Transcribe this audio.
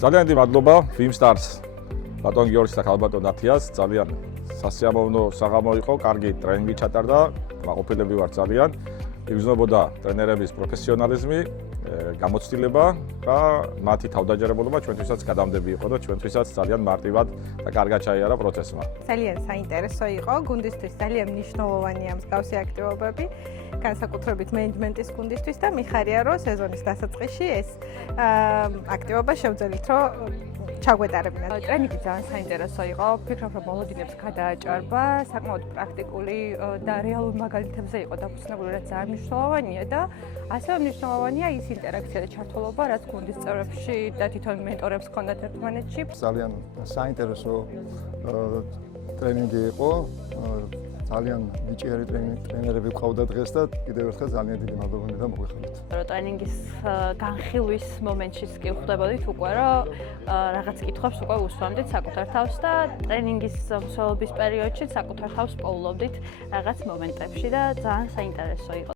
ძალიან დიდი მადლობა Filmstars ბატონ გიორგის და ქალბატონ ათიას. ძალიან სასიამოვნო საღამო იყო, კარგი ტრენინგი ჩატარდა, მაყოფილები ვარ ძალიან. იგრძნობოდა ტრენერების პროფესიონალიზმი, გამოცდილება და მათი თავდაჯერებულობა ჩვენთვისაც გადამდები იყო და ჩვენთვისაც ძალიან მარტივად და კარგად ჩაიარა პროცესმა. ძალიან საინტერესო იყო, გუნდისთვის ძალიან მნიშვნელოვანია მსგავსი აქტივობები, განსაკუთრებით მენეჯმენტის გუნდისთვის და მიხარია, რომ სეზონის დასაწყისში ეს აქტივობა შევძელით, რომ ჩაგვეტარებინათ. ტრენინგი ძალიან საინტერესო იყო. ვფიქრობ, რომ მოლოდინებს გადააჭარბა, საკმაოდ პრაქტიკული და რეალურ მაგალითებზე იყო დაფუძნებული, რაც ძალიან მნიშვნელოვანია და ასევე მნიშვნელოვანია ის ინტერაქცია და ჩართულობა, რაც გუნდის წევრებში და თვითონ მენტორებს ჰქონდათ ერთმანეთში. ძალიან საინტერესო ტრენინგი იყო. ძალიან ნიჭიერი ტრენერები ყავდა დღეს და კიდევ ერთხელ ძალიან დიდი მადლობა მინდა მოგვიხადოთ. ტრენინგის განხილვის მომენტშიც კი ხვდებოდით უკვე, რომ რაღაც კითხვებს უკვე უსვამდით საკუთარ თავს და ტრენინგის მსვლელობის პერიოდში საკუთარ თავს პოულობდით რაღაც მომენტებში და ძალიან საინტერესო იყო.